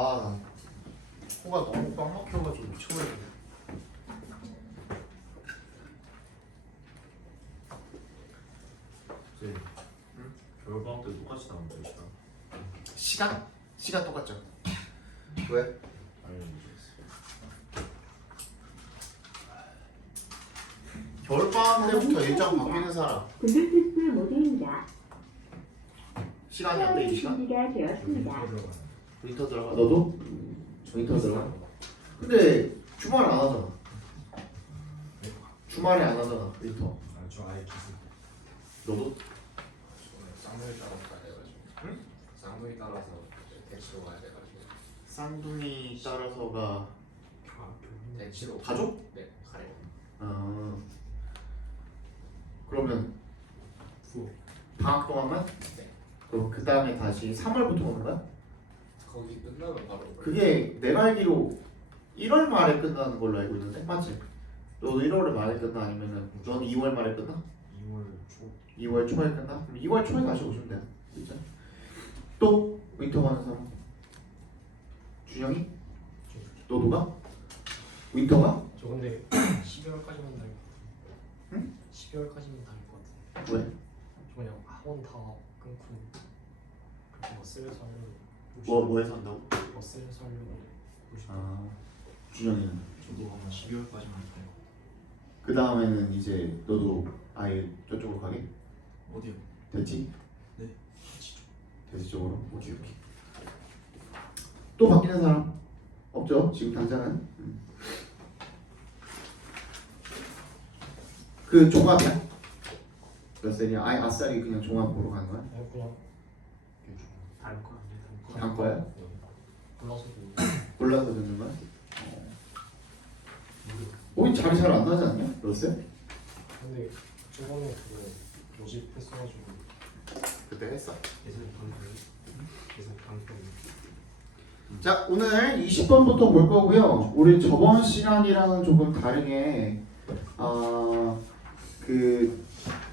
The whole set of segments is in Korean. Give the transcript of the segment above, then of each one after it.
아, 코가 너무 꽉 막혀가지고 미쳐버리네. 네. 응? 겨울방학 때 똑같이 나오면 되겠다. 시간? 시간 똑같죠? 왜? 아니 모르겠어요. 겨울방학 때부터 일정 바뀌는 사람 블루투스 모드입니다. 시간이 안 돼, 이 시간? 준비가 되었습니다. 윈터 들어가. 너도? 윈터 들어가. 근데 주말 안 하잖아. 주말에 안 하잖아, 윈터. 아저 아예 기술. 너도? 쌍둥이 따라서 가야 돼가지고. 응? 쌍둥이 따라서 대치로 가야 돼가지고. 쌍둥이 따라서가 대치로. 가족? 네, 가요. 아, 그러면 후. 방학 동안만? 네. 그럼 그 다음에 다시 3월부터 오는 거야? 거기 끝나면 바로. 그게 내가 알기로 1월 말에 끝나는 걸로 알고 있는데 맞지? 너도 1월 말에 끝나 아니면은 넌 2월 말에 끝나? 2월 초. 2월 초에 끝나? 그럼 2월 초에 다시 오시면 돼요. 진짜. 또 윈터 가는 사람? 준영이? 너도 가? 윈터가? 저 근데 12월까지만 다닐 것 같아요. 응? 12월까지만 다닐 것 같아요. 왜? 저 그냥 학원 다 끊고 그렇게 버스를 살려고 뭐해서 한다고? 버스를 살려고 아, 준영이는? 저도 아마 12월까지만 할게요. 그 다음에는 이제 너도 아예 저쪽으로 가게? 어디요? 됐지? 네. 대지 쪽으로? 오케이. 또 바뀌는 사람? 없죠? 지금 당장은? 그 종합이야? 몇 살이야? 아예 아싸리 그냥 종합 보러 가는 거야? 그냥 다닐 거 아니에요? 단 거야? 골라서 골라서 듣는 거야? 우리 자리 잘 안 나지 않냐? 러셀? 근데 저번에 그거 모집했어가지고 그때 했어. 예산 방송 자, 오늘 20번부터 볼 거고요. 우리 저번 시간이랑은 조금 다르게 그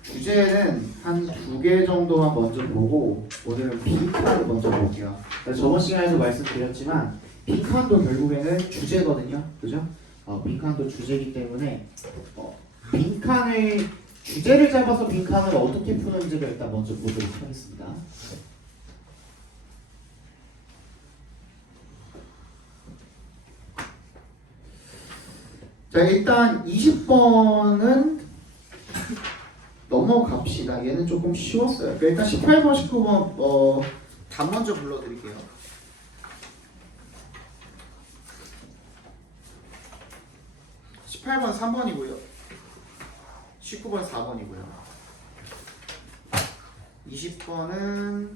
주제는 한 2개 정도만 먼저 보고 오늘은 빈칸을 먼저 볼게요. 그래서 저번 시간에도 말씀드렸지만 빈칸도 결국에는 주제거든요. 그죠? 빈칸도 주제이기 때문에 빈칸을 주제를 잡아서 빈칸을 어떻게 푸는지를 일단 먼저 보도록 하겠습니다. 자, 일단 20번은 넘어갑시다. 얘는 조금 쉬웠어요. 그러니까 일단 18번, 19번 답 먼저 불러드릴게요. 18번 3번이고요. 19번 4번이고요. 20번은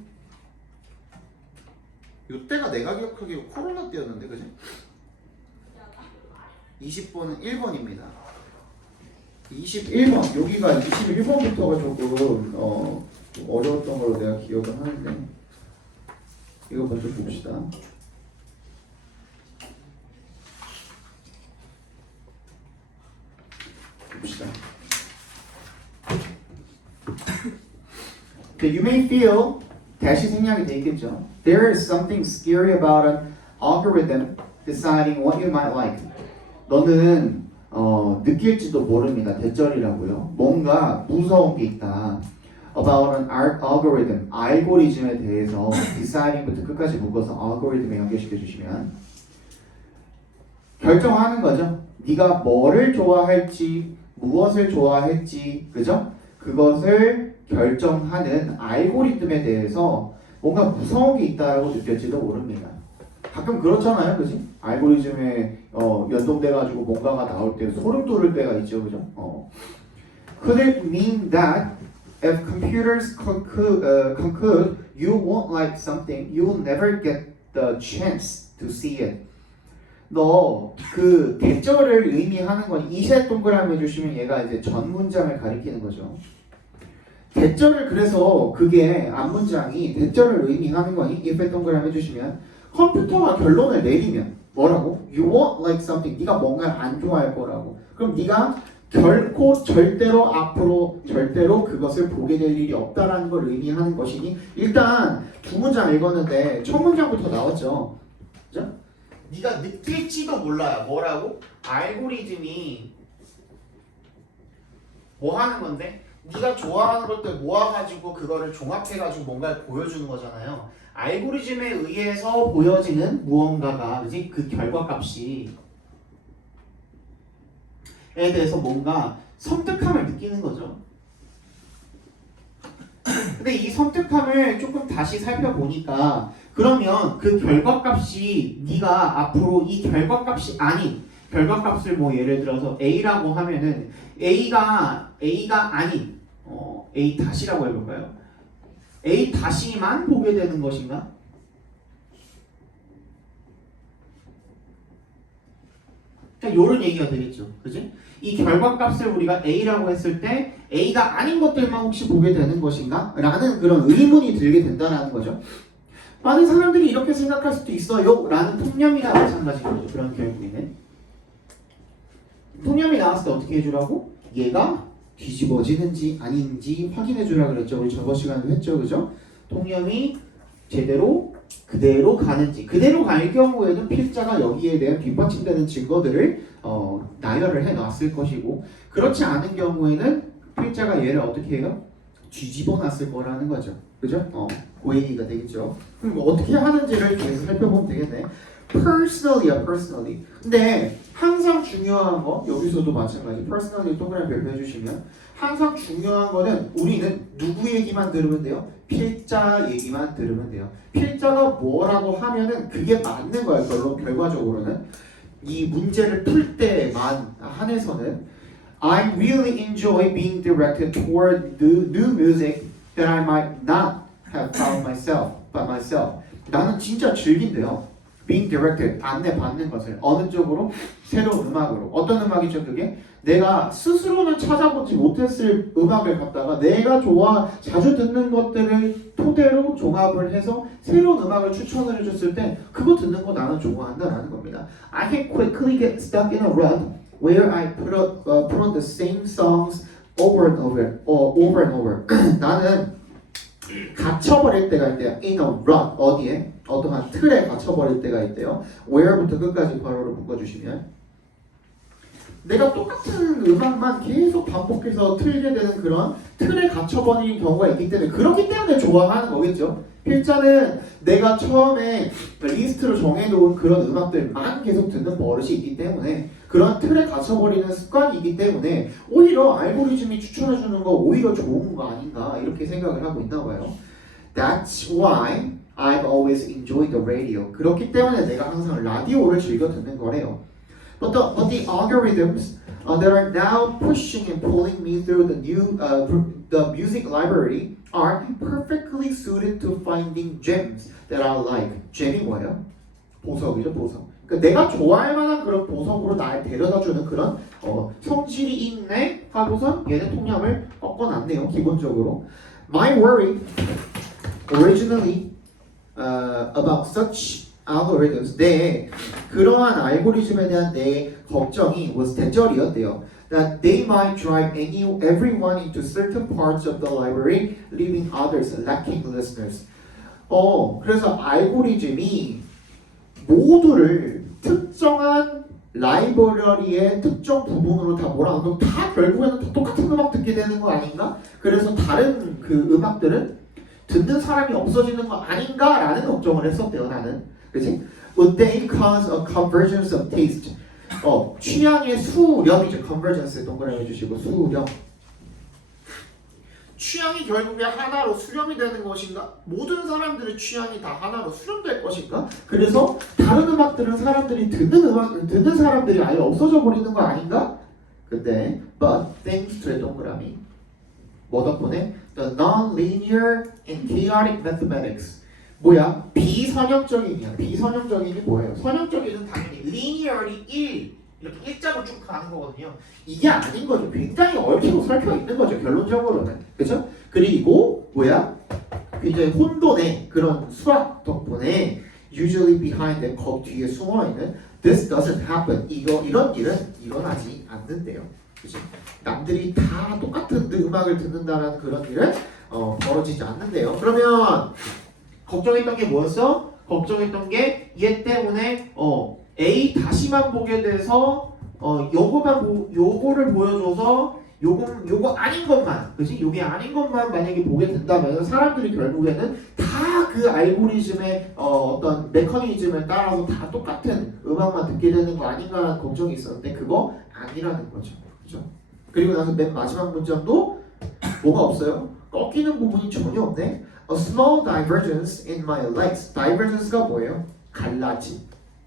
이때가 내가 기억하기로 코로나 때였는데, 그지? 20번은 1번입니다. 21번, 여기가 21번부터가 조금 좀 어려웠던 걸로 내가 기억을 하는데 이거 먼저 봅시다. Okay, you may feel 다시 생략이 돼 있겠죠. There is something scary about an algorithm deciding what you might like. 너는 느낄지도 모릅니다. 대절이라고요. 뭔가 무서운 게 있다. About an algorithm, 알고리즘에 대해서 deciding부터 끝까지 묶어서 algorithm에 연결시켜 주시면 결정하는 거죠. 네가 뭐를 좋아할지, 무엇을 좋아할지, 그죠? 그것을 결정하는 알고리즘에 대해서 뭔가 무서운 게 있다고 느낄지도 모릅니다. 가끔 그렇잖아요, 그지? 알고리즘에 연동돼가지고 뭔가가 나올 때 소름 돋을 때가 있죠, 그죠? Could it mean that if computers conclude you won't like something, you will never get the chance to see it? 너 그 대절을 의미하는 건 이세 동그라미 해주시면 얘가 이제 전 문장을 가리키는 거죠. 대절을 그래서 그게 앞문장이 대절을 의미하는 거니 if 동그라미 해주시면 컴퓨터가 결론을 내리면 뭐라고? You won't like something. 네가 뭔가를 안 좋아할 거라고. 그럼 네가 결코 절대로 앞으로 절대로 그것을 보게 될 일이 없다라는 걸 의미하는 것이니 일단 두 문장 읽었는데 첫 문장부터 나왔죠. 그죠? 네가 느낄지도 몰라요. 뭐라고? 알고리즘이 뭐 하는 건데? 네가 좋아하는 것들 모아가지고 그거를 종합해가지고 뭔가를 보여주는 거잖아요. 알고리즘에 의해서 보여지는 무언가가, 그지? 그 결과값이 에 대해서 뭔가 섬뜩함을 느끼는 거죠. 근데 이 섬뜩함을 조금 다시 살펴보니까 그러면 그 결과값이 네가 앞으로 이 결과값이 아닌 결과값을 뭐 예를 들어서 A라고 하면은 A가 아닌 A 다시라고 해볼까요? A 다시만 보게 되는 것인가? 이런 얘기가 되겠죠. 그지? 이 결과값을 우리가 A라고 했을 때 A가 아닌 것들만 혹시 보게 되는 것인가? 라는 그런 의문이 들게 된다는 거죠. 많은 사람들이 이렇게 생각할 수도 있어요. 라는 통념이나 마찬가지인 거죠. 그런 결국에는. 통념이 나왔을 때 어떻게 해주라고? 얘가 뒤집어지는지 아닌지 확인해 주라 그랬죠. 우리 저번 시간에 했죠. 그죠? 통념이 제대로 그대로 가는지, 그대로 갈 경우에는 필자가 여기에 대한 뒷받침되는 증거들을 나열을 해 놨을 것이고, 그렇지 않은 경우에는 필자가 얘를 어떻게 해요? 뒤집어 놨을 거라는 거죠. 그죠? 그 얘기가 되겠죠. 그럼 뭐 어떻게 하는지를 계속 살펴보면 되겠네. personally야, personally. 근데 항상 중요한 거, 여기서도 마찬가지. personally 동그라미 별표 해주시면 항상 중요한 거는 우리는 누구 얘기만 들으면 돼요? 필자 얘기만 들으면 돼요. 필자가 뭐라고 하면은 그게 맞는 거예요. 결과적으로는 이 문제를 풀 때만 한해서는 I really enjoy being directed toward new music that I might not have found by myself. 나는 진짜 즐긴대요. being directed, 안내받는 것을 어느 쪽으로? 새로운 음악으로. 어떤 음악이죠 그게? 내가 스스로는 찾아보지 못했을 음악을 갖다가 내가 자주 듣는 것들을 토대로 종합을 해서 새로운 음악을 추천을 해줬을 때 그거 듣는 거 나는 좋아한다라는 겁니다. I can quickly get stuck in a rut where I put on the same songs over and over. 나는 갇혀버릴 때가 있대요. In a rut. 어디에? 어떠한 틀에 갇혀버릴 때가 있대요. where부터 끝까지 괄호를 묶어주시면 내가 똑같은 음악만 계속 반복해서 틀게 되는 그런 틀에 갇혀버리는 경우가 있기 때문에 그렇기 때문에 좋아하는 거겠죠. 필자는 내가 처음에 리스트로 정해놓은 그런 음악들만 계속 듣는 버릇이 있기 때문에 그런 틀에 갇혀버리는 습관이 있기 때문에 오히려 알고리즘이 추천해주는 거 오히려 좋은 거 아닌가 이렇게 생각을 하고 있나 봐요. That's why I've always enjoyed the radio. 그렇기 때문에 내가 항상 라디오를 즐겨 듣는 거래요. But the algorithms that are now pushing and pulling me through the music library are perfectly suited to finding gems that I like. gem이 뭐예요? 보석이죠, 보석. 그러니까 내가 좋아할 만한 그런 보석으로 날 데려다주는 그런 성질이 있네 하고선 얘는 통념을 꺾어놨네요, 기본적으로. My worry originally about such algorithms, 그러한 알고리즘에 대한 내 걱정이 was 대절이었대요. That they might drive everyone into certain parts of the library, leaving others lacking listeners. 그래서 알고리즘이 모두를 특정한 라이브러리의 특정 부분으로 다 몰아넣으면 다 결국에는 다 똑같은 음악 듣게 되는 거 아닌가? 그래서 다른 그 음악들은 듣는 사람이 없어지는 거 아닌가라는 걱정을 했었대요, 나는. 그치? Would they cause a convergence of taste? 취향의 수렴이죠. convergence 동그라미 해주시고 수렴. 취향이 결국에 하나로 수렴이 되는 것인가? 모든 사람들의 취향이 다 하나로 수렴될 것인가? 그래서 다른 음악들은 사람들이 듣는 사람들이 아예 없어져 버리는 거 아닌가? 근데 but thanks to 동그라미 뭐 덕분에 the non-linear and chaotic mathematics. 뭐야? 비선형적인이야. 비선형적인이 뭐예요? 선형적인은 당연히 linearly 1 이렇게 일자로 쭉 가는 거거든요. 이게 아닌 거죠. 굉장히 얽히고 설켜 있는 거죠. 결론적으로는. 그렇죠? 그리고 뭐야? 굉장히 혼돈의 그런 수학 덕분에 usually behind them, 거기 뒤에 숨어 있는 this doesn't happen. 이런 일은 일어나지 않는데요. 그렇죠? 남들이 다 똑같은 음악을 듣는다라는 그런 일은 벌어지지 않는데요. 그러면 걱정했던 게 뭐였어? 걱정했던 게 얘 때문에 A 다시만 보게 돼서 요거를 보여줘서 요거 아닌 것만, 그지? 요게 아닌 것만 만약에 보게 된다면 사람들이 결국에는 다 그 알고리즘의 어떤 메커니즘에 따라서 다 똑같은 음악만 듣게 되는 거 아닌가 하는 걱정이 있었는데 그거 아니라는 거죠, 그죠? 그리고 나서 맨 마지막 문장도 뭐가 없어요? 꺾이는 부분이 전혀 없네. A small divergence in my likes. divergence가 뭐예요? 갈라짐,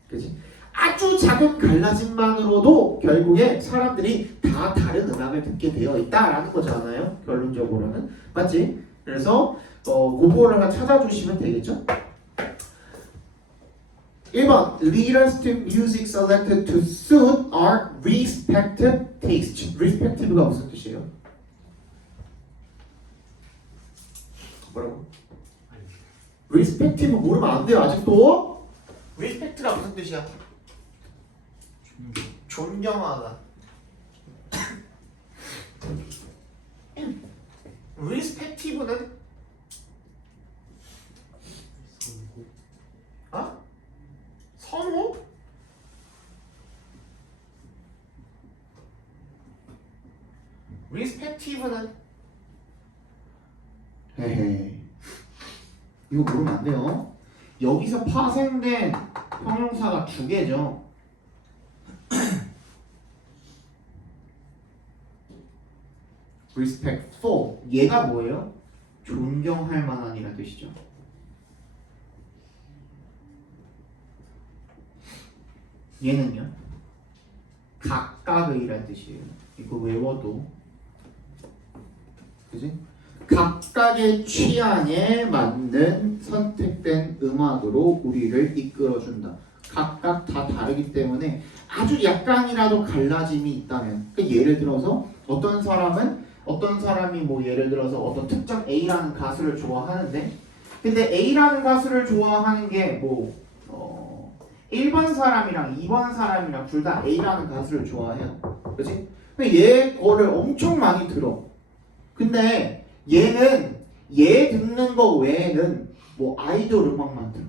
그지? 아주 작은 갈라짐만으로도 결국에 사람들이 다 다른 음악을 듣게 되어 있다라는 거잖아요. 결론적으로는 맞지? 그래서 그거를 찾아주시면 되겠죠. 1번 Lead us to music selected to suit our respective taste. respective가 무슨 뜻이에요? 뭐라고? respective 모르면 안 돼요 아직도. respect가 무슨 뜻이야? 존경하다. respective는 선호? respective는 헤헤 이거 모르면 안 돼요. 여기서 파생된 형용사가 두 개죠. respectful 얘가 뭐예요? 존경할 만한이라는 뜻이죠. 얘는요? 각각의라는 뜻이에요. 이거 외워도 그지? 각각의 취향에 맞는 선택된 음악으로 우리를 이끌어준다. 각각 다 다르기 때문에 아주 약간이라도 갈라짐이 있다면 예를 들어서 어떤 사람이 뭐 예를 들어서 어떤 특정 A라는 가수를 좋아하는데 근데 A라는 가수를 좋아하는 게 뭐 1번 사람이랑 2번 사람이랑 둘 다 A라는 가수를 좋아해요. 그치? 얘 거를 엄청 많이 들어. 근데 얘는 얘 듣는 거 외에는 뭐 아이돌 음악만 들어.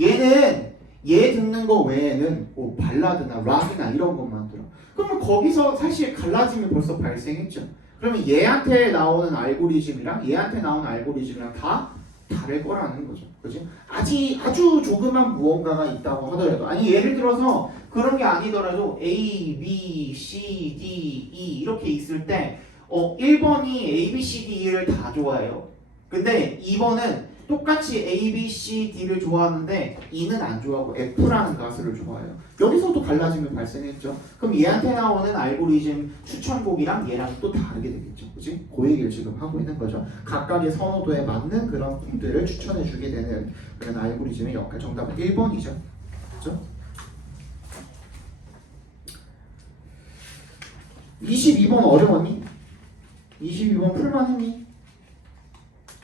얘는 얘 듣는 거 외에는 뭐 발라드나 락이나 이런 것만 들어. 그러면 거기서 사실 갈라짐이 벌써 발생했죠. 그러면 얘한테 나오는 알고리즘이랑 얘한테 나오는 알고리즘이랑 다 다를 거라는 거죠. 그지? 아주 조그만 무언가가 있다고 하더라도 아니 예를 들어서 그런 게 아니더라도 A, B, C, D, E 이렇게 있을 때 1번이 A, B, C, D를 다 좋아해요. 근데 2번은 똑같이 A, B, C, D를 좋아하는데 E는 안 좋아하고 F라는 가수를 좋아해요. 여기서도 갈라짐이 발생했죠. 그럼 얘한테 나오는 알고리즘 추천곡이랑 얘랑 또 다르게 되겠죠. 그지? 그 얘기를 지금 하고 있는 거죠. 각각의 선호도에 맞는 그런 곡들을 추천해주게 되는 그런 알고리즘의 역할. 정답은 1번이죠. 그죠? 22번 어려웠니? 22번 풀만했니?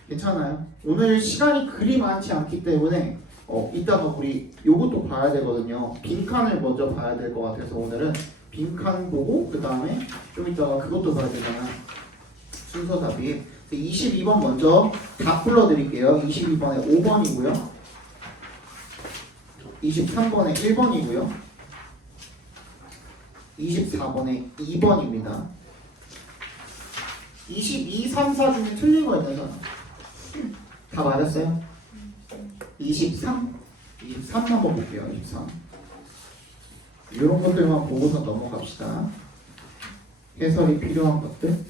괜찮아요. 오늘 시간이 그리 많지 않기 때문에 이따가 우리 요것도 봐야 되거든요. 빈칸을 먼저 봐야 될 것 같아서 오늘은 빈칸 보고 그 다음에 좀 이따가 그것도 봐야 되잖아. 순서 답이 22번 먼저 다 불러드릴게요. 22번에 5번이고요 23번에 1번이고요 24번에 2번입니다 22, 3, 4 중에 틀린 거 있는 사람 다 맞았어요? 23? 23 한번 볼게요. 23 이런 것들만 보고서 넘어갑시다. 해설이 필요한 것들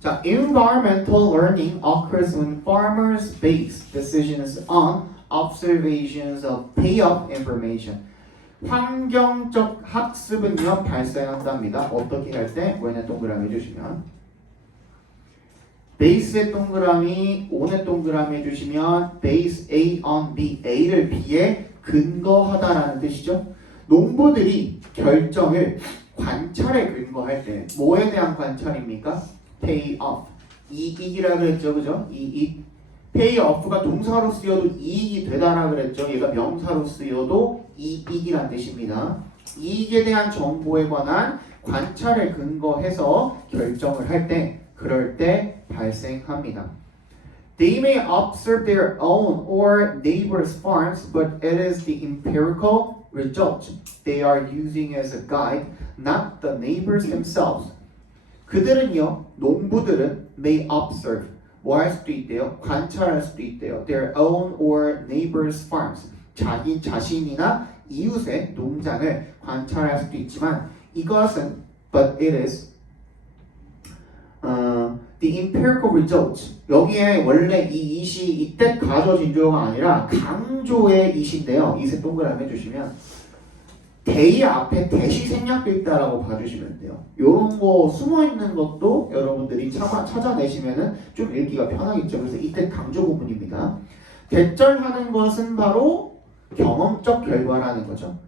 자, environmental learning occurs when farmers base decisions on observations of payoff information. 환경적 학습은요 발생한답니다. 어떻게 할 때? when의 동그라미 해주시면 base의 동그라미, on의 동그라미 해주시면 base A on B, A를 B에 근거하다라는 뜻이죠. 농부들이 결정을 관찰에 근거할 때 뭐에 대한 관찰입니까? payoff 이익이라 그랬죠, 그죠? 이익 pay off가 동사로 쓰여도 이익이 되다라 그랬죠. 얘가 명사로 쓰여도 이익이란 뜻입니다. 이익에 대한 정보에 관한 관찰을 근거해서 결정을 할 때, 그럴 때 발생합니다. They may observe their own or neighbors' farms, but it is the empirical result they are using as a guide, not the neighbors themselves. 그들은요, 농부들은 may observe, 뭐 할 수도 있대요? 관찰할 수도 있대요. Their own or neighbors' farms. 자신이나 이웃의 농장을 관찰할 수도 있지만 이것은 but it is the empirical result. 여기에 원래 이 이시 이때 가져진 조가 아니라 강조의 이시인데요. 이세 동그라미 해주시면 대의 앞에 대시 생략도 있다라고 봐주시면 돼요. 이런 거 숨어 있는 것도 여러분들이 찾아내시면은 좀 읽기가 편하겠죠. 그래서 이때 강조 부분입니다. 대절하는 것은 바로 경험적 결과라는 거죠.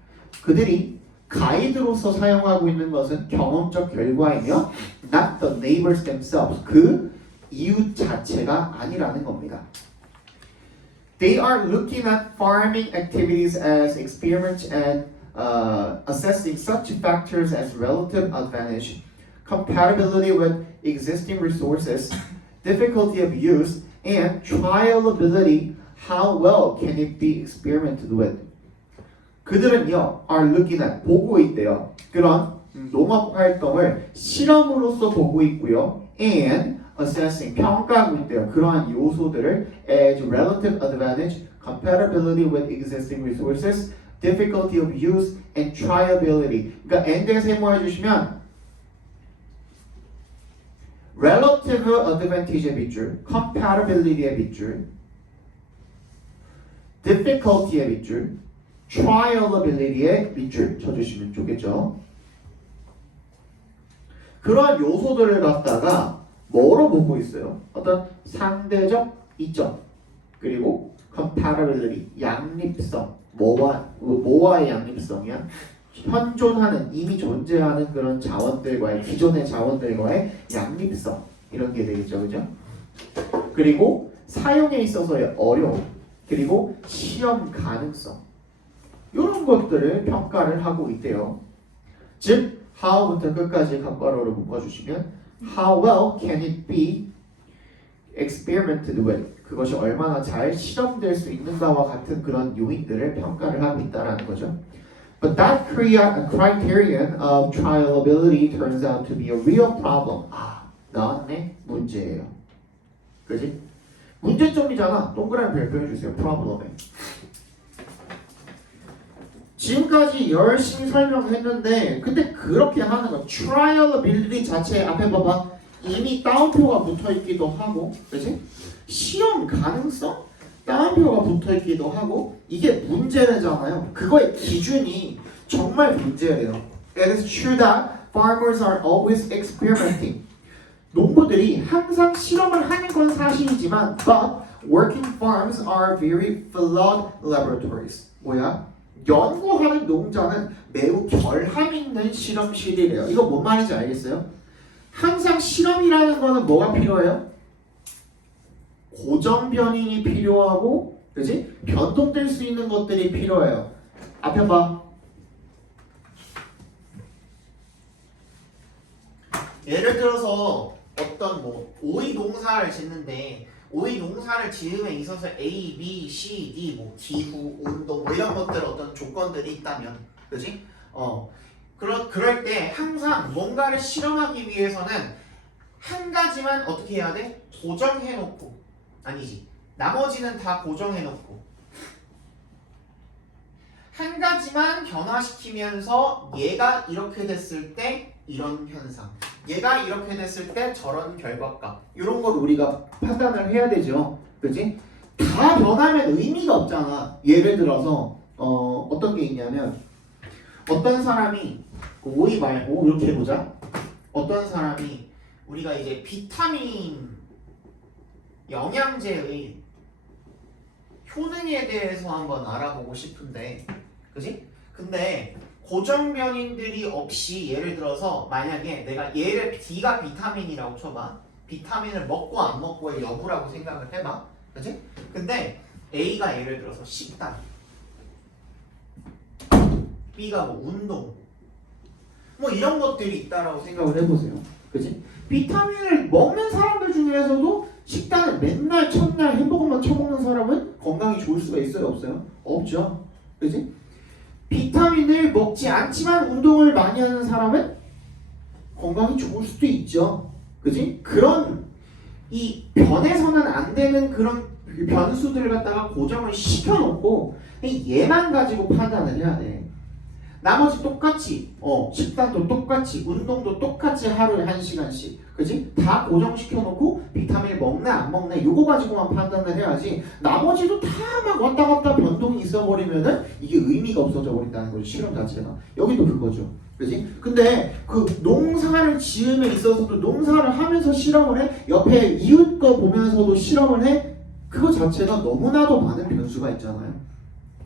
그들이 가이드로서 사용하고 있는 것은 경험적 결과이며 not the neighbors themselves. 그 이웃 자체가 아니라는 겁니다. They are looking at farming activities as experiments and assessing such factors as relative advantage, compatibility with existing resources, difficulty of use, and trialability. How well can it be experimented with? 그들은요, are looking at, 보고 있대요. 그런 농업 활동을 실험으로서 보고 있고요. And assessing, 평가하고 있대요. 그러한 요소들을 as relative advantage, compatibility with existing resources, difficulty of use, and triability. 그러니까 and에 세모해 주시면 relative advantage의 빗줄, compatibility의 빗줄, difficulty의 빗줄, trialability의 밑줄 쳐주시면 좋겠죠. 그러한 요소들을 갖다가 뭐로 보고 있어요? 어떤 상대적 이점, 그리고 compatibility, 양립성, 뭐와의 양립성이야? 현존하는, 이미 존재하는 그런 자원들과의, 기존의 자원들과의 양립성, 이런 게 되겠죠, 그죠? 그리고 사용에 있어서의 어려움, 그리고 실험 가능성, 이런 것들을 평가를 하고 있대요. 즉, how부터 끝까지 값괄호로 묶어주시면 how well can it be experimented with? 그것이 얼마나 잘 실험될 수 있는가와 같은 그런 요인들을 평가를 하고 있다는 거죠. But that criterion of trialability turns out to be a real problem. 나왔네? 문제예요. 그지? 문제점이잖아. 동그라미 별표해주세요. problem에. 지금까지 열심히 설명했는데 근데 그렇게 하는 거 trialability 자체 앞에 봐봐 이미 따옴표가 붙어있기도 하고 그치? 시험 가능성? 따옴표가 붙어있기도 하고 이게 문제잖아요. 그거의 기준이 정말 문제예요. It is true that farmers are always experimenting. 농부들이 항상 실험을 하는 건 사실이지만 but working farms are very flawed laboratories. 뭐야? 연구하는 농장은 매우 결함 있는 실험실이래요. 이거 뭔 말인지 알겠어요? 항상 실험이라는 거는 뭐가 필요해요? 고정 변인이 필요하고, 그지? 변동될 수 있는 것들이 필요해요. 앞에 봐. 예를 들어서 어떤 오이 농사를 짓는데. 오이 농사를 지음에 있어서 A, B, C, D, 기후, 온도 이런 것들 어떤 조건들이 있다면, 그지? 그럴 때 항상 뭔가를 실험하기 위해서는 한 가지만 어떻게 해야 돼? 고정해놓고, 아니지, 나머지는 다 고정해놓고 한 가지만 변화시키면서 얘가 이렇게 됐을 때 이런 현상, 얘가 이렇게 됐을 때 저런 결과값, 이런 걸 우리가 판단을 해야 되죠. 그지? 다 변하면 의미가 없잖아. 예를 들어서 어떤 게 있냐면 어떤 사람이 오이 말고 이렇게 해보자. 어떤 사람이 우리가 이제 비타민 영양제의 효능에 대해서 한번 알아보고 싶은데, 그지? 근데 고정 변인들이 없이 예를 들어서 만약에 내가 얘를 D가 비타민이라고 쳐봐. 비타민을 먹고 안 먹고의 여부라고 생각을 해봐. 그치? 근데 A가 예를 들어서 식단, B가 뭐 운동, 뭐 이런 것들이 있다라고 생각을 해보세요. 그치? 비타민을 먹는 사람들 중에서도 식단을 맨날 첫날 햄버거만 처먹는 사람은 건강이 좋을 수가 있어요? 없어요? 없죠. 그치? 비타민을 먹지 않지만 운동을 많이 하는 사람은 건강이 좋을 수도 있죠. 그치? 그런 이 변해서는 안 되는 그런 변수들을 갖다가 고정을 시켜놓고 얘만 가지고 판단을 해야 돼. 나머지 똑같이 식단도 똑같이 운동도 똑같이 하루에 1시간씩 그지? 다 고정시켜놓고 비타민을 먹나 안 먹나 요거 가지고만 판단을 해야지 나머지도 다 막 왔다 갔다 변동이 있어버리면은 이게 의미가 없어져 버린다는 거죠. 실험 자체가. 여기도 그거죠. 그지? 근데 그 농사를 지음에 있어서도 농사를 하면서 실험을 해? 옆에 이웃 거 보면서도 실험을 해? 그거 자체가 너무나도 많은 변수가 있잖아요.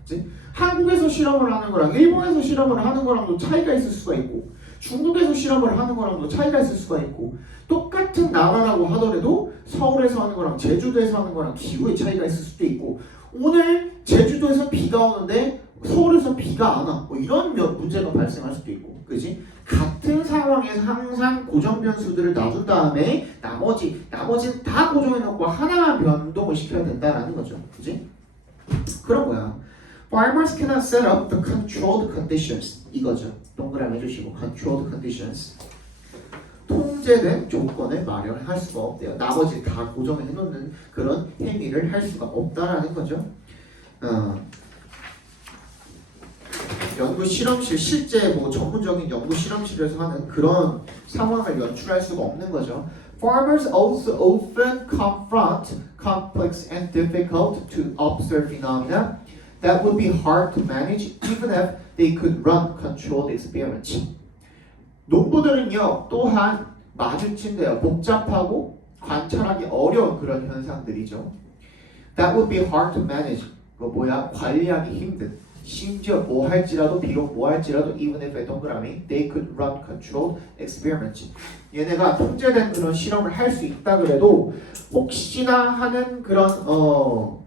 그치? 한국에서 실험을 하는 거랑 일본에서 실험을 하는 거랑도 차이가 있을 수가 있고 중국에서 실험을 하는 거랑도 차이가 있을 수가 있고 똑같은 나라라고 하더라도 서울에서 하는 거랑 제주도에서 하는 거랑 기후의 차이가 있을 수도 있고 오늘 제주도에서 비가 오는데 서울에서 비가 안 와. 뭐 이런 문제가 발생할 수도 있고 그지? 같은 상황에서 항상 고정 변수들을 놔둔 다음에 나머지는 다 고정해 놓고 하나만 변동을 시켜야 된다라는 거죠. 그지? 그런 거야. Farmers cannot set up the controlled conditions. 이거죠. 동그라미 해주시고 controlled conditions. 통제된 조건을 마련할 수가 없대요. 나머지 다 고정해 놓는 그런 행위를 할 수가 없다라는 거죠. 연구 실험실 실제 뭐 전문적인 연구 실험실에서 하는 그런 상황을 연출할 수가 없는 거죠. Farmers also often confront complex and difficult to observe phenomena that would be hard to manage even if they could run controlled experiments. 농부들은요 또한 마주친대요. 복잡하고 관찰하기 어려운 그런 현상들이죠. That would be hard to manage. 그 뭐야? 관리하기 힘든. 심지어 뭐 할지라도 비록 뭐 할지라도 even if 동그라미 they could run controlled experiments. 얘네가 통제된 그런 실험을 할 수 있다 그래도 혹시나 하는 그런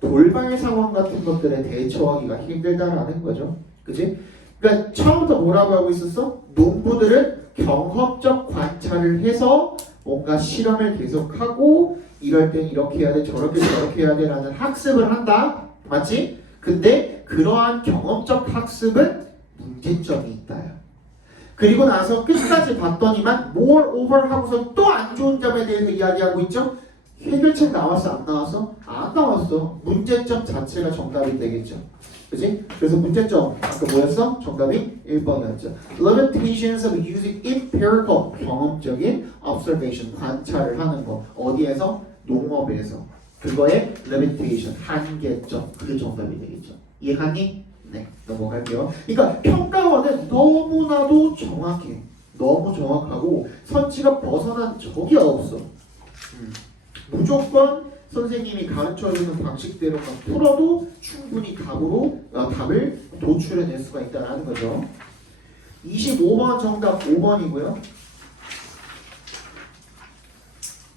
돌발 상황 같은 것들에 대처하기가 힘들다라는 거죠. 그치? 그러니까 처음부터 뭐라고 하고 있었어? 농부들은 경험적 관찰을 해서 뭔가 실험을 계속하고 이럴 땐 이렇게 해야 돼 저렇게 해야 돼 라는 학습을 한다. 맞지? 근데 그러한 경험적 학습은 문제점이 있다요. 그리고 나서 끝까지 봤더니만 moreover 하고서 또 안 좋은 점에 대해서 이야기하고 있죠. 해결책 나왔어? 안 나왔어? 안 나왔어. 문제점 자체가 정답이 되겠죠. 그치? 그래서 문제점 아까 뭐였어? 정답이 1번이었죠. Limitations of using empirical 경험적인 observation 관찰을 하는 거 어디에서? 농업에서. 그거의 limitation 한계점 그게 정답이 되겠죠. 이해가니? 네 넘어갈게요. 그러니까 평가원은 너무나도 정확해. 너무 정확하고 선치가 벗어난 적이 없어. 무조건 선생님이 가르쳐주는 방식대로만 풀어도 충분히 답을 도출해낼 수가 있다는 거죠. 25번 정답 5번이고요.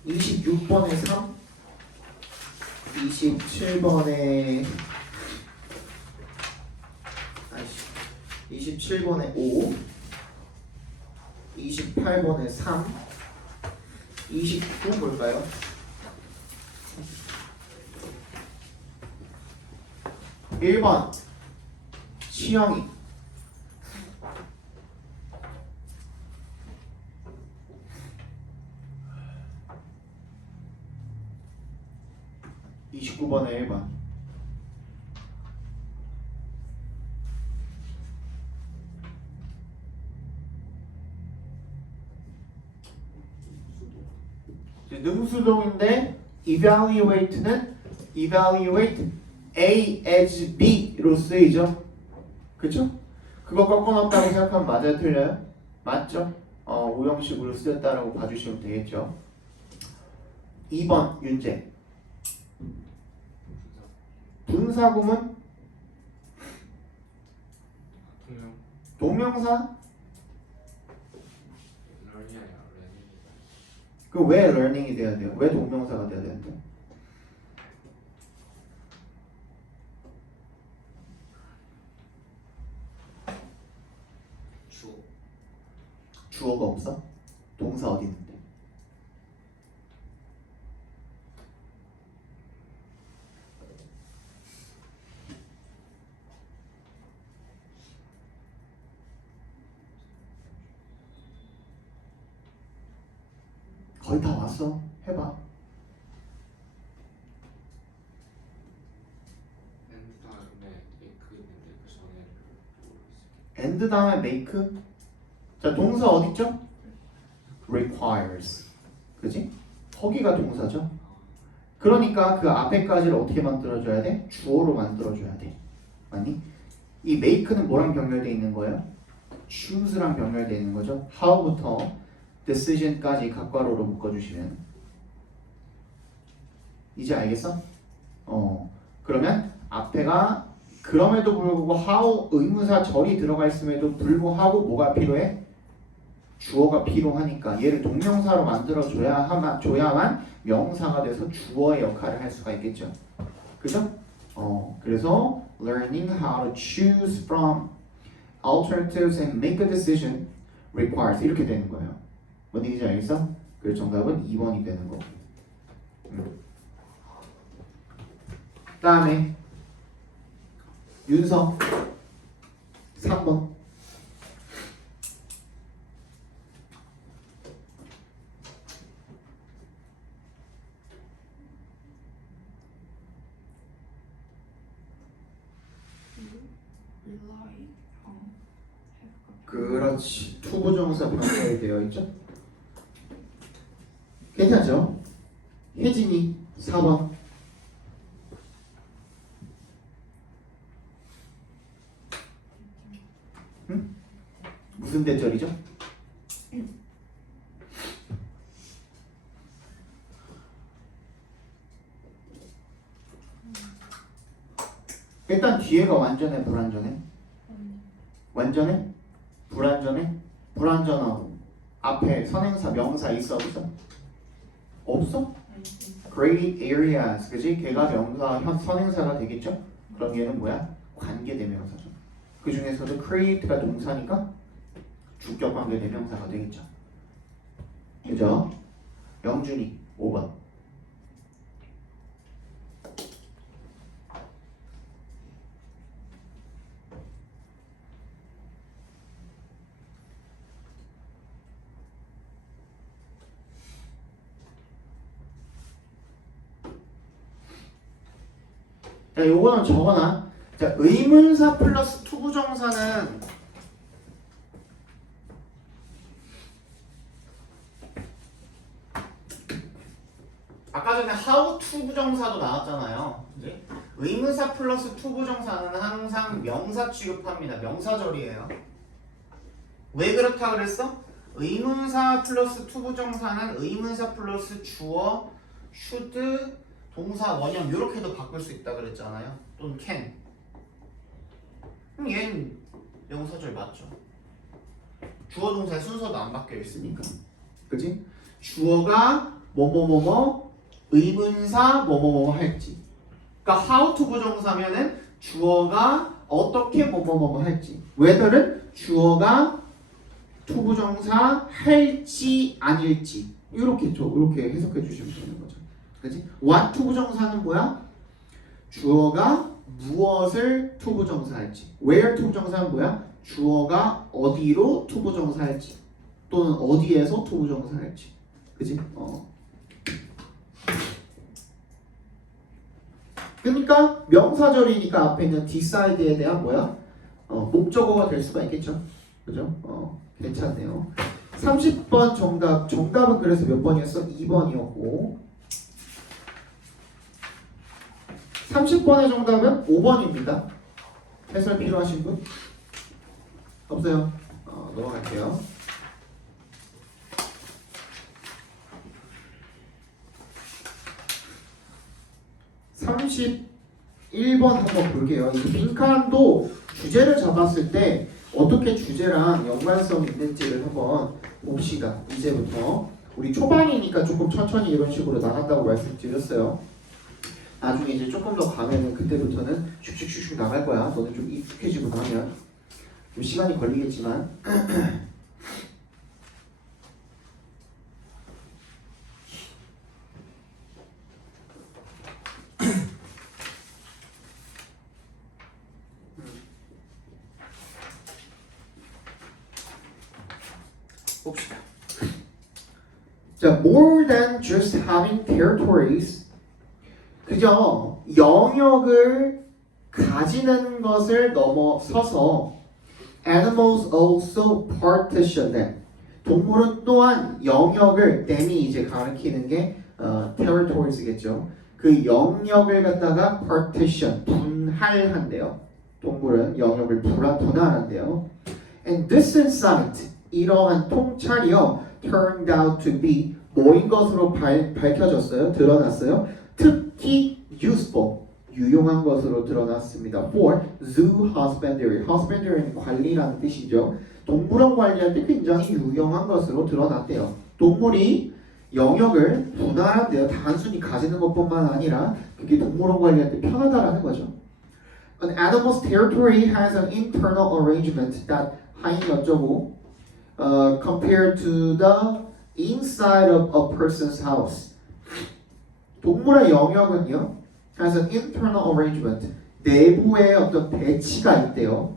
26번에 3, 27번에 27번에 5, 28번에 3, 29 볼까요? 1번 시영이 29번에 1번 능수동인데 evaluate는 evaluate A as B로 쓰이죠. 그쵸? 그거 꺾어놨다고 생각하면 맞아요? 틀려요? 맞죠? 오형식으로 쓰였다라고 봐주시면 되겠죠. 2번 윤재 분사구문 동명사 learning이 아니라 learning. 그 왜 learning이 돼야 돼요? 왜 동명사가 돼야 되는데? 주어. 주어가 없어? 동사 어디 있는데? 거의 다 왔어. 해봐. 앤 다음에 메이크 있는데 그 전에 모르겠어요. and 다음에 make. 자, 동사 어딨죠? requires. 그지? 거기가 동사죠. 그러니까 그 앞에까지를 어떻게 만들어줘야 돼? 주어로 만들어줘야 돼. 맞니? 이 make는 뭐랑 병렬되어 있는 거예요? choose랑 병렬되어 있는 거죠. how부터 decision까지 각괄호로 묶어주시면 이제 알겠어? 그러면 앞에가 그럼에도 불구하고 how 의문사 절이 들어가 있음에도 불구하고 뭐가 필요해? 주어가 필요하니까 얘를 동명사로 줘야만 명사가 돼서 주어의 역할을 할 수가 있겠죠. 그죠? 그래서 learning how to choose from alternatives and make a decision requires 이렇게 되는 거예요. 뭔 얘기인지 알겠어? 그래서 정답은 2번이 되는 거고. 다음에 윤서 3번. rely on 그렇지. 투부정사 병렬이 되어 있죠? 괜찮죠? 혜진이 4번. 응? 무슨 대절이죠? 일단 뒤에가 완전해 불완전해? 완전해? 불완전해? 불완전하고 앞에 선행사 명사 있어 없어? 없어? Great areas 그지? 걔가 명사 선행사가 되겠죠? 그럼 얘는 뭐야? 관계대명사죠. 그 중에서도 create가 동사니까 주격 관계대명사가 되겠죠. 그죠? 영준이 5번. 자, 요거는 적어놔. 자, 의문사 플러스 투부정사는 아까 전에 how 투부정사도 나왔잖아요. 그지? 의문사 플러스 투부정사는 항상 명사 취급합니다. 명사절이에요. 왜 그렇다 그랬어? 의문사 플러스 투부정사는 의문사 플러스 주어, should, 동사, 원형 이렇게도 바꿀 수 있다 그랬잖아요. 또는 can. 그럼 얘는 명사절 맞죠? 주어 동사의 순서도 안 바뀌어 있으니까. 그지? 주어가 뭐뭐뭐뭐 의문사 뭐뭐뭐뭐 할지. 그러니까 how to 부정사면은 주어가 어떻게 뭐뭐뭐뭐 할지. whether는 주어가 to 부정사 할지 아닐지. 이렇게 해석해 주시면 되는 거죠. 그지? what to 부정사는 뭐야? 주어가 무엇을 to 부정사 할지. where to 부정사는 뭐야? 주어가 어디로 to 부정사 할지. 또는 어디에서 to 부정사 할지. 그지? 그러니까 명사절이니까 앞에 있는 decide에 대한 뭐야? 목적어가 될 수가 있겠죠. 그죠? 괜찮네요. 30번 정답은 그래서 몇 번이었어? 2번이었고 30번의 정답은 5번입니다. 해설 필요하신 분? 없어요? 넘어갈게요. (31번) 한번 볼게요. 이 빈칸도 주제를 잡았을 때 어떻게 주제랑 연관성이 있는지를 한번 봅시다. 이제부터 우리 초반이니까 조금 천천히 이런 식으로 나간다고 말씀드렸어요. 나중에 이제 조금 더 가면은 그때부터는 슉슉슉슉 나갈 거야. 너는 좀 익숙해지고 나면. 좀 시간이 걸리겠지만 봅시다. 자, more than just having territories. 그저 영역을 가지는 것을 넘어서서 animals also partition them. 동물은 또한 영역을 them이 이제 가리키는 게 territories겠죠. 그 영역을 갖다가 partition 분할한대요. 동물은 영역을 분할한대요. And this insight 이러한 통찰이요 turned out to be 뭐인 것으로 밝혀졌어요. 드러났어요. 특히 useful 유용한 것으로 드러났습니다. For zoo husbandry. husbandry는 관리라는 뜻이죠. 동물원 관리할 때 굉장히 유용한 것으로 드러났대요. 동물이 영역을 분할한대요. 단순히 가지는 것뿐만 아니라 그게 동물원 관리할 때 편하다라는 거죠. An animal's territory has an internal arrangement that 하인이 어쩌고 compared to the inside of a person's house. 동물의 영역은요 has an internal arrangement. 내부에 어떤 배치가 있대요.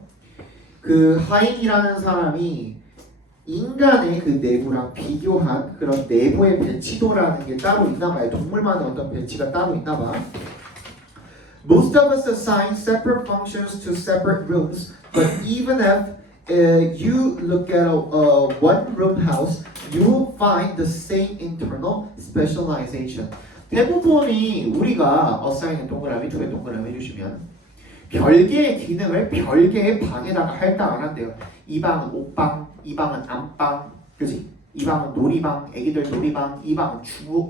그 하인이라는 사람이 인간의 그 내부랑 비교한 그런 내부의 배치도라는 게 따로 있나 봐요. 동물만의 어떤 배치가 따로 있나 봐. Most of us assign separate functions to separate rooms, but even if you look at a one-room house, you will find the same internal specialization. 대부분이 우리가 assign 동그라미, 두 개 동그라미 해주시면 별개의 기능을 별개의 방에다가 할당 안 한대요. 이 방은 옷방, 이 방은 안방, 그지? 이 방은 놀이방, 애기들 놀이방, 이 방은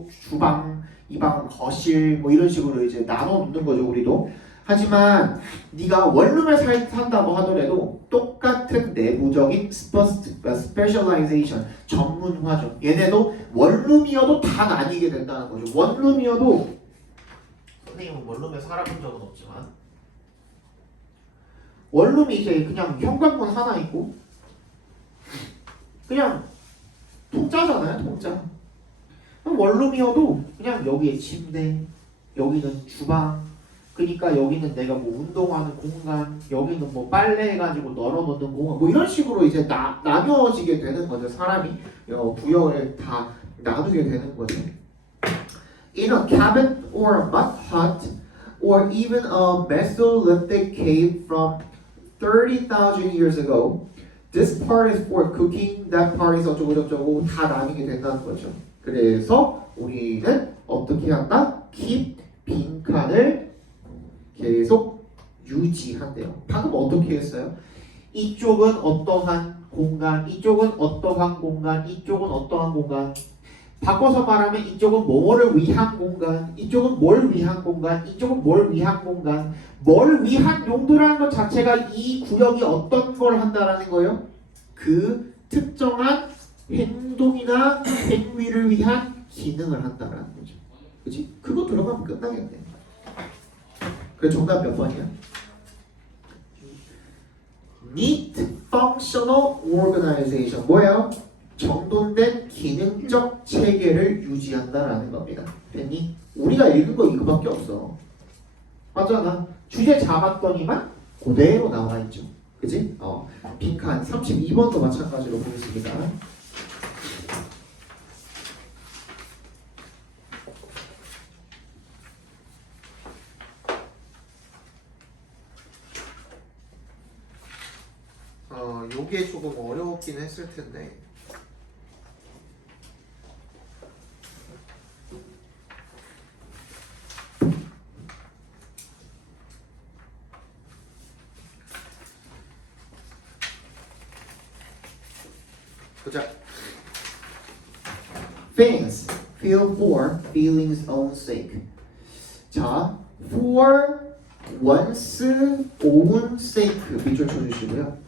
주방, 이 방은 거실, 뭐 이런 식으로 이제 나눠 놓는 거죠, 우리도. 하지만 네가 원룸에 산다고 하더라도 똑같은 내부적인 specialization, 전문화죠. 얘네도 원룸이어도 다 나뉘게 된다는 거죠. 원룸이어도 선생님은 원룸에 살아본 적은 없지만 원룸이 이제 그냥 현관문 하나 있고 그냥 통짜잖아요, 통짜. 원룸이어도 그냥 여기에 침대, 여기는 주방, 그러니까 여기는 내가 뭐 운동하는 공간, 여기는 뭐 빨래 해가지고 널어놓는 공간, 뭐 이런 식으로 이제 나뉘어지게 되는 거죠. 사람이 구역을 다 나누게 되는 거죠. In a cabin or a mud hut or even a Mesolithic cave from 30,000 years ago, this part is for cooking, that part is 어쩌고저쩌고 다 나뉘게 된다는 거죠. 그래서 우리는 어떻게 한다? keep 빈칸을 계속 유지한대요. 방금 어떻게 했어요? 이쪽은 어떠한 공간, 이쪽은 어떠한 공간, 이쪽은 어떠한 공간. 바꿔서 말하면 이쪽은 뭐를 위한 공간, 이쪽은 뭘 위한 공간, 이쪽은 뭘 위한 공간. 뭘 위한 용도라는 것 자체가 이 구역이 어떤 걸 한다라는 거예요? 그 특정한 행동이나 행위를 위한 기능을 한다라는 거죠. 그치? 그거 들어가면 끝나겠네. 그 정답 몇 번이야? Neat functional organization. 뭐예요? 정돈된 기능적 체계를 유지한다라는 겁니다. 됐니? 우리가 읽은 거 이거밖에 없어. 맞잖아. 주제 잡았더니만 그대로 나와 있죠. 그치? 빈칸 32번도 마찬가지로 보겠습니다. 요게 조금 어려웠긴 했을 텐데. 보자. Things feel for feelings own sake. 자, for one's own sake 밑줄 쳐주시고요.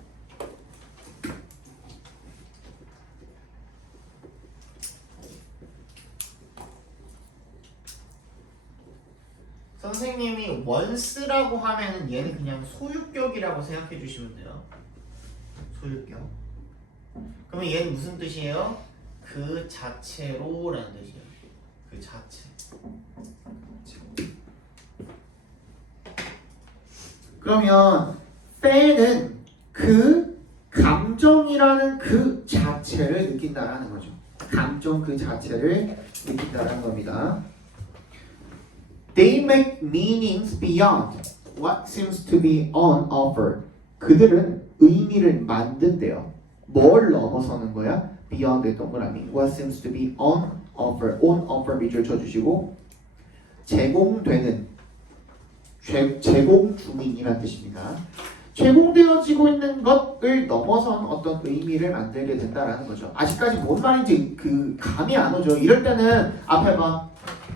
선생님이 once라고 하면은 얘는 그냥 소유격이라고 생각해 주시면 돼요. 소유격. 그러면 얘는 무슨 뜻이에요? 그 자체로라는 뜻이에요. 그 자체. 그러면 팬은 그 감정이라는 그 자체를 느낀다라는 거죠. 감정 그 자체를 느낀다라는 겁니다. They make meanings beyond what seems to be on offer. 그들은 의미를 만든대요. 뭘 넘어서는 거야? Beyond의 동그라미. What seems to be on offer. On offer 밑줄 쳐주시고 제공되는 제공 중인이란 뜻입니다. 제공되어지고 있는 것을 넘어선 어떤 의미를 만들게 된다라는 거죠. 아직까지 뭔 말인지 그 감이 안 오죠. 이럴 때는 앞에 봐.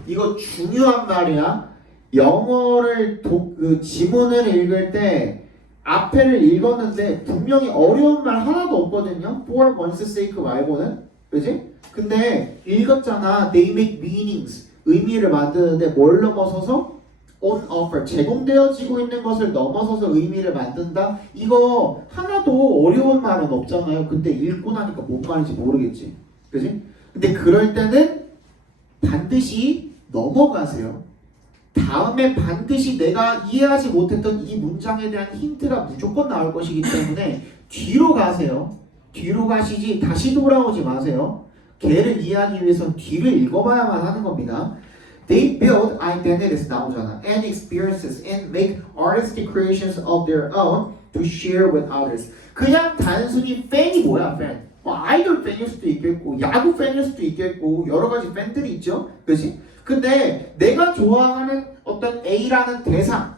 이거 중요한 말이야. 영어를 그 지문을 읽을 때 앞에를 읽었는데 분명히 어려운 말 하나도 없거든요. For one's sake 말고는. 그지? 근데 읽었잖아. They make meanings. 의미를 만드는데 뭘 넘어서서? On offer. 제공되어지고 있는 것을 넘어서서 의미를 만든다? 이거 하나도 어려운 말은 없잖아요. 근데 읽고 나니까 뭔 말인지 모르겠지. 그지? 근데 그럴 때는 반드시 넘어가세요. 다음에 반드시 내가 이해하지 못했던 이 문장에 대한 힌트가 무조건 나올 것이기 때문에 뒤로 가세요. 뒤로 가시지 다시 돌아오지 마세요. 걔를 이해하기 위해선 뒤를 읽어봐야만 하는 겁니다. They build identities 나오잖아. And experiences and make artistic creations of their own to share with others. 그냥 단순히 팬이 뭐야 팬? 아이돌 팬일 수도 있겠고 야구 팬일 수도 있겠고 여러 가지 팬들이 있죠. 그렇지? 근데 내가 좋아하는 어떤 A라는 대상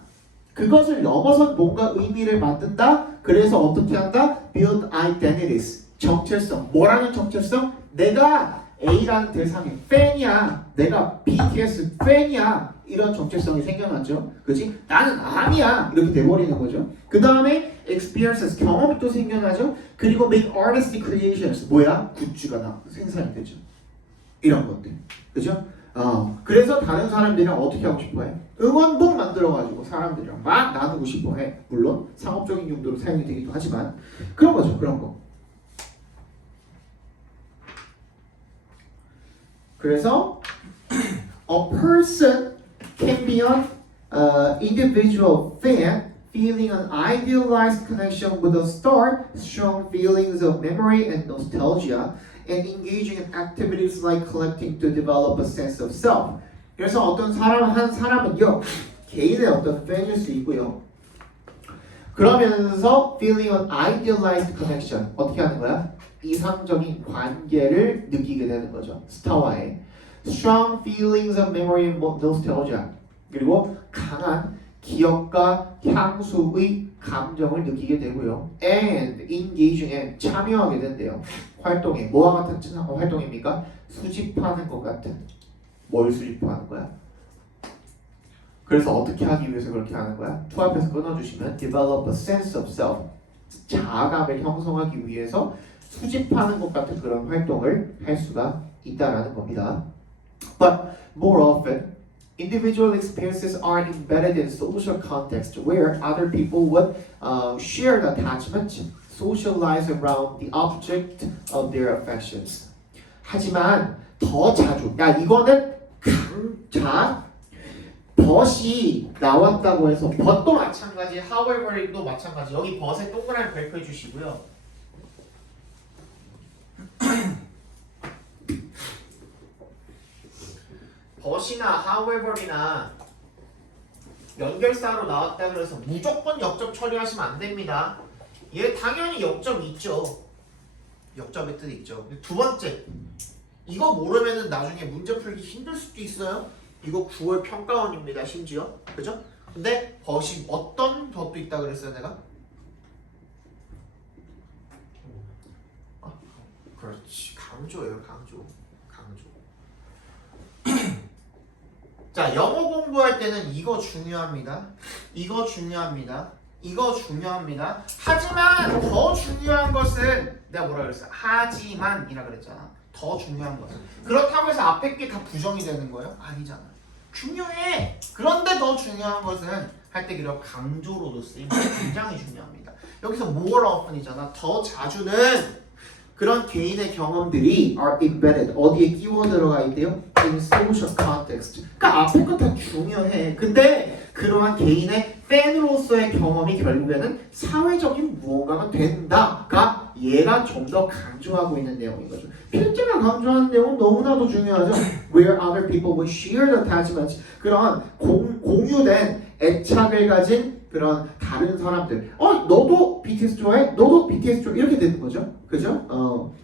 그것을 넘어선 뭔가 의미를 만든다. 그래서 어떻게 한다? Build identities. 정체성. 뭐라는 정체성? 내가 A라는 대상의 팬이야. 내가 BTS 팬이야. 이런 정체성이 생겨났죠. 그렇지? 나는 암이야. 이렇게 돼버리는 거죠. 그 다음에 experiences. 경험이 또 생겨나죠. 그리고 make artistic creations. 뭐야? 굿즈가 생산이 되죠. 이런 것들. 그죠? 그래서 다른 사람들이랑 어떻게 하고 싶어해? 응원봉 만들어가지고 사람들이랑 막 나누고 싶어해. 물론 상업적인 용도로 사용이 되기도 하지만 그런 거죠. 그런 거. 그래서 a person can be an individual fan feeling an idealized connection with a star, strong feelings of memory and nostalgia, and engaging in activities like collecting to develop a sense of self. 그래서 어떤 한 사람은요 개인의 어떤 팬일 수 있고요. 그러면서 feeling an idealized connection 어떻게 하는 거야? 이상적인 관계를 느끼게 되는 거죠. 스타와의 strong feelings of memory and nostalgia 그리고 강한 기억과 향수의 감정을 느끼게 되고요. And engaging in 참여하게 된대요. 활동에 뭐와 같은 활동입니까? 수집하는 것 같은. 뭘 수집하는 거야? 그래서 어떻게 하기 위해서 그렇게 하는 거야? 투 앞에서 끊어주시면 develop a sense of self 자아감을 형성하기 위해서 수집하는 것 같은 그런 활동을 할 수가 있다라는 겁니다. But more often, individual experiences are embedded in social context where other people would share the attachment, socialize around the object of their affections. 하지만 더 자주, 이거는 벗이 나왔다고 해서 벗도 마찬가지, however도 마찬가지. 여기 벗에 동그라미 별표해 주시고요. 벗이나 however이나 연결사로 나왔다 그래서 무조건 역접 처리하시면 안 됩니다. 얘 당연히 역점이 있죠. 역점의 뜻이 있죠. 두 번째, 이거 모르면은 나중에 문제 풀기 힘들 수도 있어요. 이거 9월 평가원입니다. 심지어 그죠? 근데 벗이 어떤 벗도 있다 그랬어요 내가? 그렇지, 강조예요. 강조. 자, 영어 공부할 때는 이거 중요합니다. 이거 중요합니다. 하지만 더 중요한 것은 내가 뭐라 그랬어? 하지만이라 그랬잖아. 더 중요한 것은. 그렇다고 해서 앞에 게 다 부정이 되는 거예요? 아니잖아. 중요해. 그런데 더 중요한 것은 할 때 그려 강조로도 쓰입니다. 굉장히 중요합니다. 여기서 more often이잖아. 더 자주는 그런 개인의 경험들이 are embedded 어디에 끼워 들어가 있대요? in social context. 그러니까 앞에 거 다 중요해. 근데 그러한 개인의 팬으로서의 경험이 결국에는 사회적인 무언가가 된다가 얘가 좀 더 강조하고 있는 내용인 거죠. 필자가 강조하는 내용은 너무나도 중요하죠. Where other people will share the attachments. 그런 공유된 애착을 가진 그런 다른 사람들. 너도 BTS 좋아해? 너도 BTS 좋아해? 이렇게 되는 거죠. 그죠?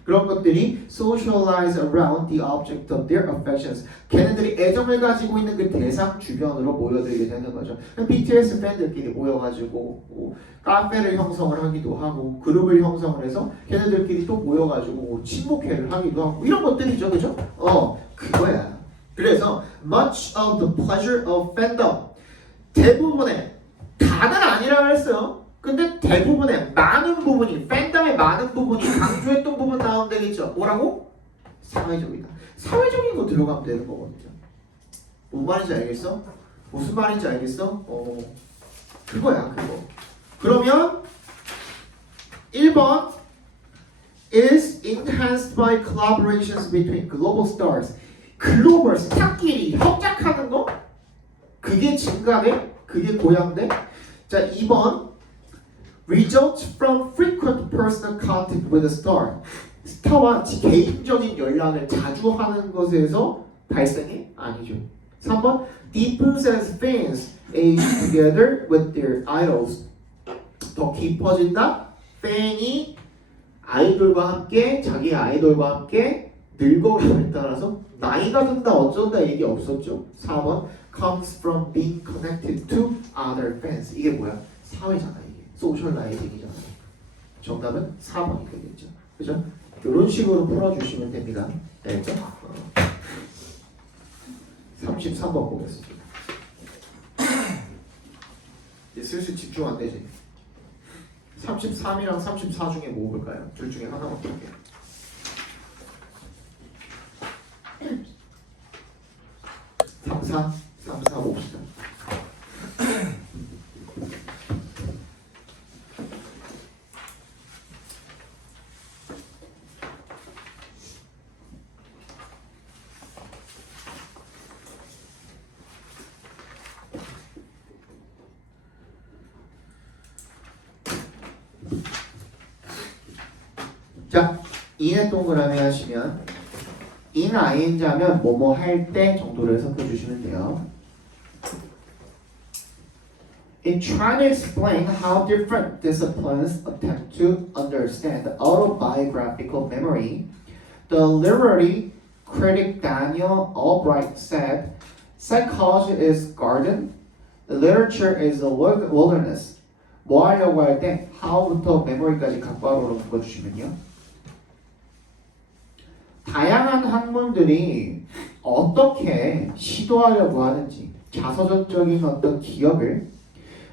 그런 것들이 socialize around the object of their affections. 걔네들이 애정을 가지고 있는 그 대상 주변으로 모여들게 되는 거죠. BTS 팬들끼리 모여가지고 카페를 형성을 하기도 하고 그룹을 형성을 해서 걔네들끼리 또 모여가지고 친목회를 하기도 하고 이런 것들이죠. 그죠? 그거야. 그래서 much of the pleasure of fandom 대부분의 다는 아니라고 했어요. 근데 대부분의 많은 부분이 팬덤의 많은 부분이 강조했던 부분 나오면 되겠죠. 뭐라고? 사회적이다. 사회적인 거 들어가면 되는 거거든요. 뭔 말인지 알겠어? 무슨 말인지 알겠어? 그거야 그거. 그러면 1번 is enhanced by collaborations between global stars. 글로벌 스타끼리 협작하는 거? 그게 증가돼? 그게 고양돼? 자, 2번 results from frequent personal contact with a star. 스타와 개인적인 연락을 자주 하는 것에서 발생이 아니죠. 3번 deepens as fans age together with their idols. 더 깊어진다. 팬이 아이돌과 함께 자기 아이돌과 함께 늙어감에 따라서 나이가 든다 어쩐다 얘기 없었죠. 4번 comes from being connected to other fans. 이게 뭐야? 사회잖아 이게. 소셜라이징이잖아. 정답은 4번이 되겠죠. 그죠? 이런 식으로 풀어주시면 됩니다. 알겠죠? 33번 보겠습니다. 이제 슬슬 집중 안 되지. 33이랑 34 중에 뭐 볼까요? 둘 중에 하나만 볼게요. 삼, 사 봅시다. 자, 인의 동그라미 하시면 in ing 하면 뭐뭐 할 때 정도를 해석해 주시면 돼요. In trying to explain how different disciplines attempt to understand autobiographical memory, the literary critic Daniel Albright said, psychology is garden, literature is a wilderness. 뭐 하려고 할 때 how부터 memory까지 각바로로 묶어주시면요. 다양한 학문들이 어떻게 시도하려고 하는지, 자서전적인 어떤 기억을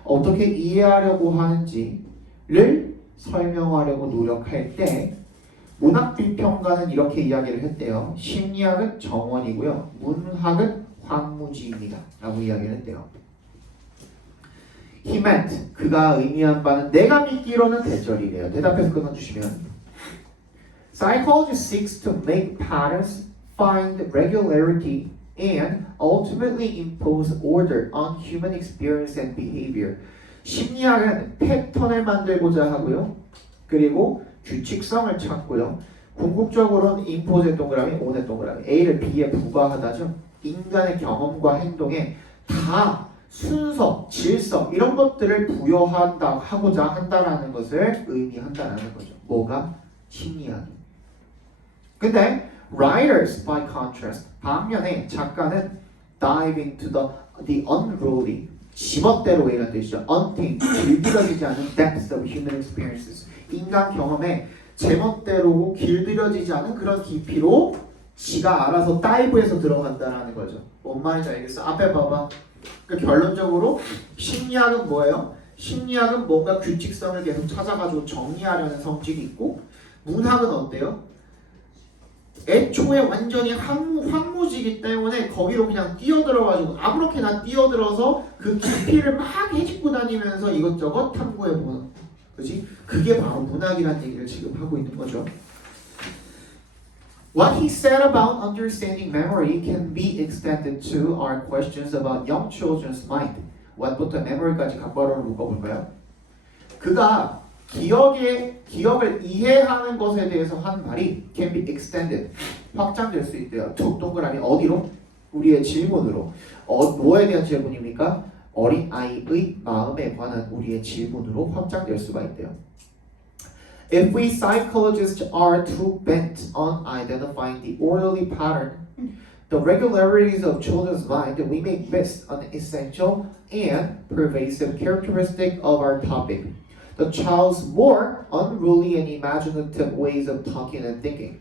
어떻게 이해하려고 하는지를 설명하려고 노력할 때 문학비평가는 이렇게 이야기를 했대요. 심리학은 정원이고요. 문학은 황무지입니다. 라고 이야기를 했대요. He meant, 그가 의미한 바는 내가 믿기로는 대절이래요. 대답해서 끊어주시면 Psychology seeks to make patterns, find regularity, and ultimately impose order on human experience and behavior. 심리학은 패턴을 만들고자 하고요. 그리고 규칙성을 찾고요. 궁극적으로는 impose 동그라미, on의 동그라미, A를 B에 부과하다죠. 인간의 경험과 행동에 다 순서, 질서 이런 것들을 부여하고자 한다라는 것을 의미한다라는 거죠. 뭐가? 심리학이. 근데 writers, by contrast, 반면에 작가는 dive into the unruly, 지멋대로 이런 뜻이죠. untamed, 길들여지지 않은 depths of human experiences. 인간 경험에 제멋대로 길들여지지 않은 그런 깊이로 지가 알아서 다이브해서 들어간다라는 거죠. 뭔 말인지 알겠어? 앞에 봐봐. 그러니까 결론적으로 심리학은 뭐예요? 심리학은 뭔가 규칙성을 계속 찾아가지고 정리하려는 성질이 있고, 문학은 어때요? 애초에 완전히 황무지기 때문에 거기로 그냥 뛰어들어가지고 아무렇게나 뛰어들어서 그 깊이를 막 헤집고 다니면서 이것저것 탐구해보는 그지? 그게 바로 문학이라는 얘기를 지금 하고 있는 거죠. What he said about understanding memory can be extended to our questions about young children's mind. what부터 memory까지 각바로를 묶어볼까요? 그가 기억을 이해하는 것에 대해서 한 말이 can be extended, 확장될 수 있대요. to 동그라미 어디로? 우리의 질문으로. 뭐에 대한 질문입니까? 어린 아이의 마음에 관한 우리의 질문으로 확장될 수가 있대요. If we psychologists are too bent on identifying the orderly pattern, the regularities of children's mind, we may miss an essential and pervasive characteristic of our topic, the child's more unruly and imaginative ways of talking and thinking.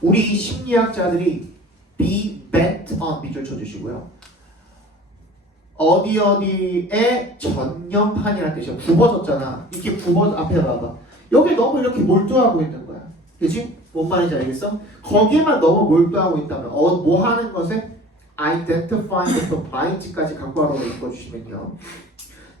우리 심리학자들이 be bent on 밑줄 쳐주시고요. 어디에 전념한이라는 뜻이야. 굽어졌잖아. 이렇게 앞에 봐봐. 여기 너무 이렇게 몰두하고 있는 거야. 그치? 뭔 말인지 알겠어? 거기에만 너무 몰두하고 있다면 뭐 하는 것에? identifying the mind까지 각과로 읽어주시면요.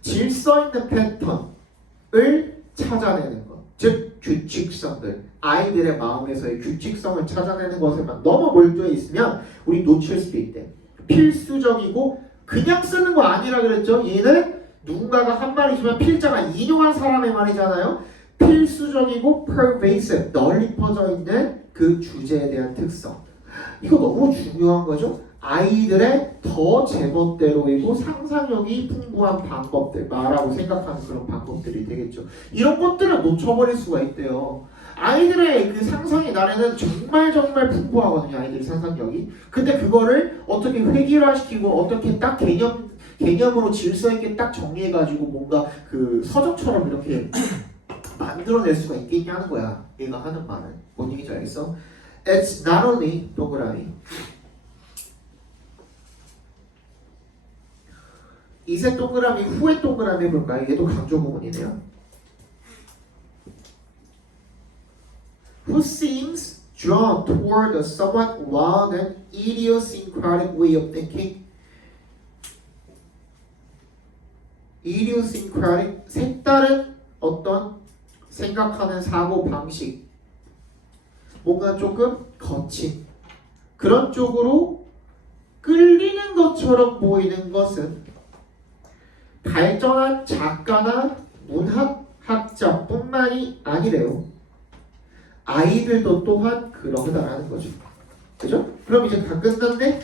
질서 있는 패턴을 찾아내는 것. 즉 규칙성들. 아이들의 마음에서의 규칙성을 찾아내는 것에만 너무 몰두해 있으면 우리 놓칠 수도 있대. 필수적이고 그냥 쓰는 거 아니라 그랬죠. 얘는 누군가가 한 말이지만 필자가 인용한 사람의 말이잖아요. 필수적이고 pervasive, 널리 퍼져 있는 그 주제에 대한 특성. 이거 너무 중요한 거죠. 아이들의 더 제멋대로이고 상상력이 풍부한 방법들, 말하고 생각하는 그런 방법들이 되겠죠. 이런 것들을 놓쳐버릴 수가 있대요. 아이들의 그 상상의 나래는 정말 풍부하거든요. 아이들의 상상력이. 근데 그거를 어떻게 획일화시키고 어떻게 딱 개념으로 질서 있게 딱 정리해가지고 뭔가 그 서적처럼 이렇게 만들어낼 수가 있겠냐는 거야. 얘가 하는 말은. 뭔 얘기인지 알겠어? It's not only 동그라미. 이세 동그라미 후에 동그라미 해볼까요? 얘도 강조 부분이네요. Who seems drawn toward a somewhat wild and idiosyncratic way of thinking. idiosyncratic, 색다른 어떤 생각하는 사고 방식, 뭔가 조금 거친 그런 쪽으로 끌리는 것처럼 보이는 것은 발전한 작가나 문학학자뿐만이 아니래요. 아이들도 또한 그러다라는 거죠. 그죠? 그럼 이제 다 끝났네?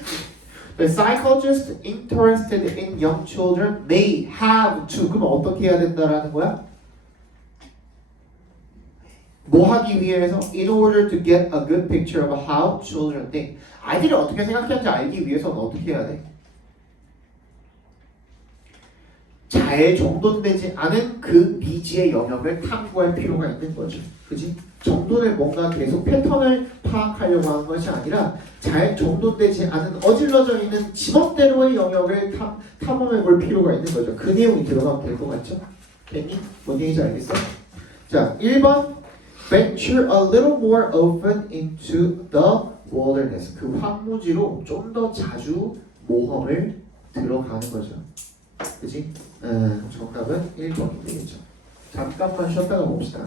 The psychologist interested in young children may have to. 그럼 어떻게 해야 된다라는 거야? 뭐 하기 위해서? In order to get a good picture of how children think. 아이들이 어떻게 생각하는지 알기 위해서는 어떻게 해야 돼? 잘 정돈되지 않은 그 미지의 영역을 탐구할 필요가 있는 거죠. 그지? 정돈을 뭔가 계속 패턴을 파악하려고 하는 것이 아니라 잘 정돈되지 않은 어질러져 있는 지멋대로의 영역을 탐험해 볼 필요가 있는 거죠. 그 내용이 들어가면 될 것 같죠? 됐니? 뭔 얘기인지 알겠어? 자, 1번 Venture a little more often into the wilderness. 그 황무지로 좀 더 자주 모험을 들어가는 거죠. 그치? 정답은 1번이 되겠죠. 잠깐만 쉬었다가 봅시다.